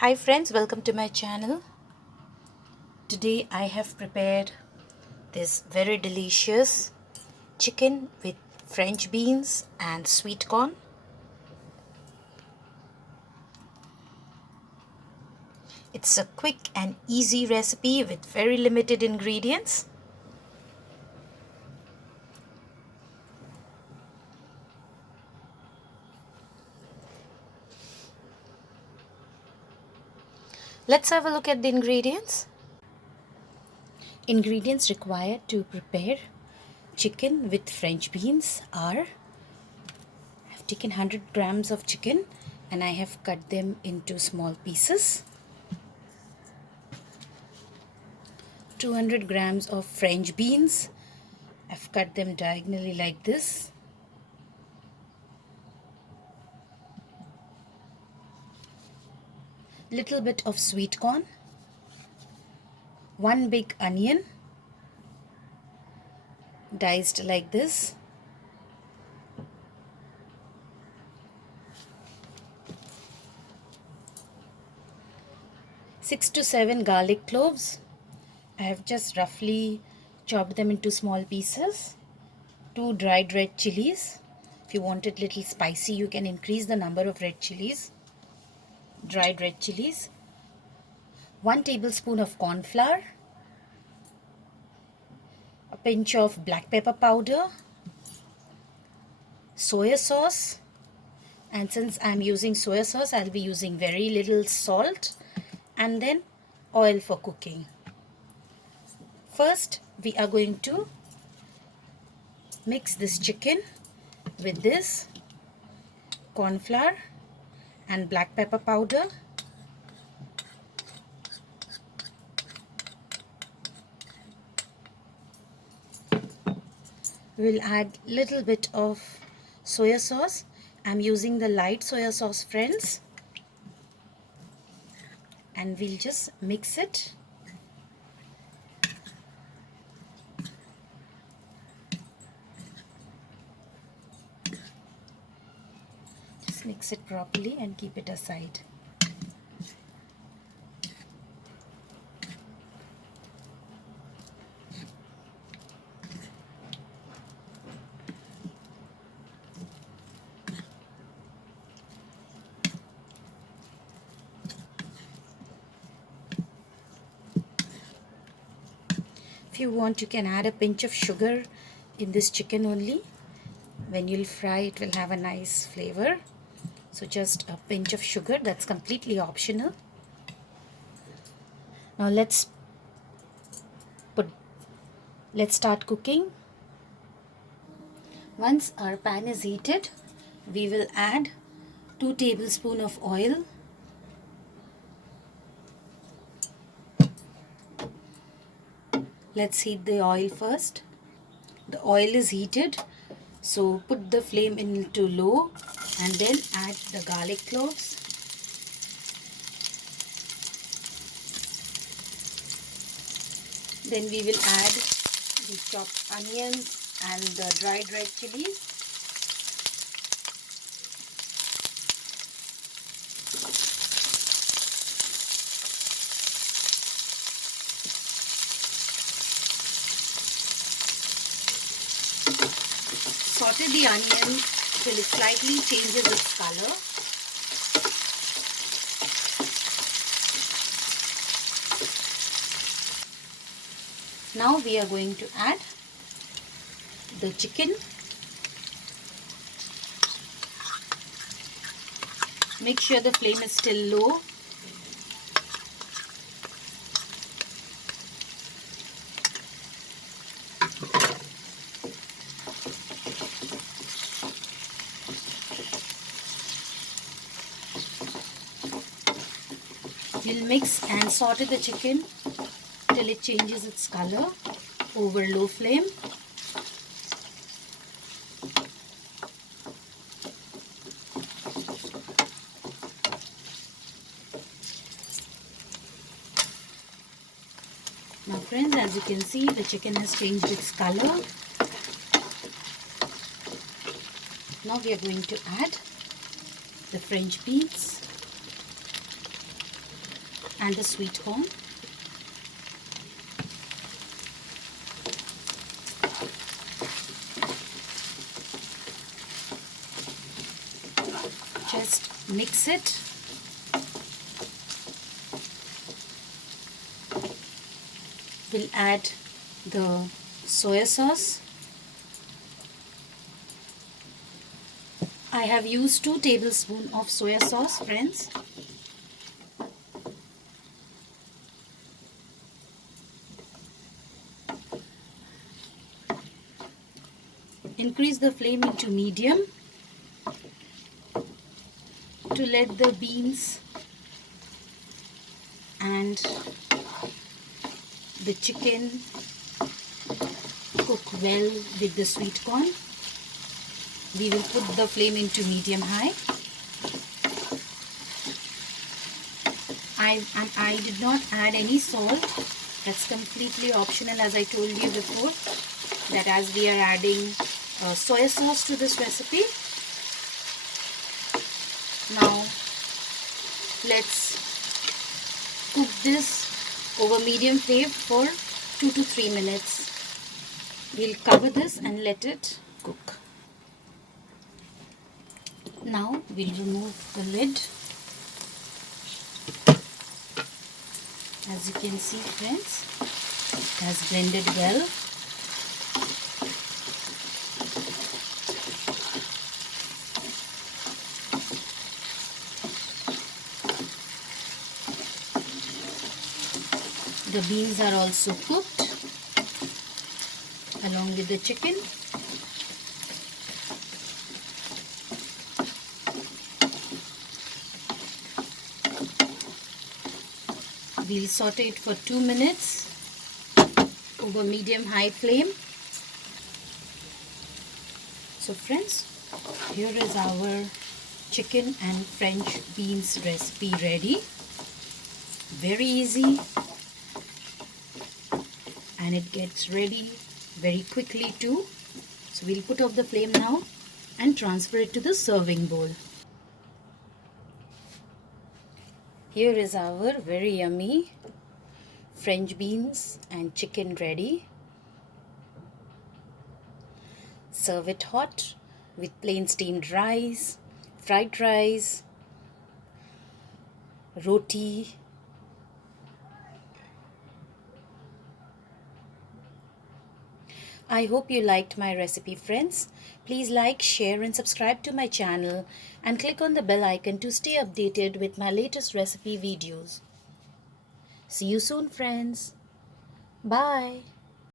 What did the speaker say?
Hi friends, welcome to my channel. Today I have prepared this very delicious chicken with French beans and sweet corn. It's a quick and easy recipe with very limited ingredients. Let's have a look at the ingredients. Ingredients required to prepare chicken with French beans are: I've taken 100 grams of chicken and I have cut them into small pieces. 200 grams of French beans. I've cut them diagonally like this. Little bit of sweet corn. 1 big onion, diced like this. Six to 7 garlic cloves. I have just roughly chopped them into small pieces. 2 dried red chilies. If you want it little spicy, you can increase the number of red chilies. Dried red chilies. 1 tablespoon of corn flour. A pinch of black pepper powder. Soya sauce. And since I'm using soya sauce, I'll be using very little salt. And then oil for cooking. First, we are going to mix this chicken with this corn flour and black pepper powder. We'll add little bit of soya sauce. I'm using the light soya sauce, friends, and we'll just mix it. Just mix it properly and keep it aside. If you want, you can add a pinch of sugar in this chicken only. When you'll fry, it will have a nice flavor. So just a pinch of sugar, that's completely optional. Now let's start cooking. Once our pan is heated, we will add 2 tablespoons of oil. Let's heat the oil first. The oil is heated, so put the flame into low and then add the garlic cloves. Then we will add the chopped onions and the dried red chilies. Saute the onion till it slightly changes its color. Now we are going to add the chicken. Make sure the flame is still low. We'll mix and saute the chicken till it changes its color over low flame. Now friends, as you can see, the chicken has changed its color. Now we are going to add the French beans. and the sweet corn. Just mix it. We'll add the soya sauce. I have used 2 tablespoons of soya sauce, friends. Increase the flame into medium to let the beans and the chicken cook well with the sweet corn. We will put the flame into medium high. I did not add any salt. That's completely optional, as I told you before, that as we are adding soya sauce to this recipe. Now let's cook this over medium flame for 2 to 3 minutes. We'll cover this and let it cook. Now we'll remove the lid. As you can see, friends, it has blended well. The beans are also cooked along with the chicken. We'll saute it for 2 minutes over medium-high flame. So friends, here is our chicken and French beans recipe ready. Very easy, and it gets ready very quickly too. So we'll put off the flame now and transfer it to the serving bowl. Here is our very yummy French beans and chicken ready. Serve it hot with plain steamed rice, fried rice, roti. I hope you liked my recipe, friends. Please like, share and subscribe to my channel and click on the bell icon to stay updated with my latest recipe videos. See you soon, friends. Bye.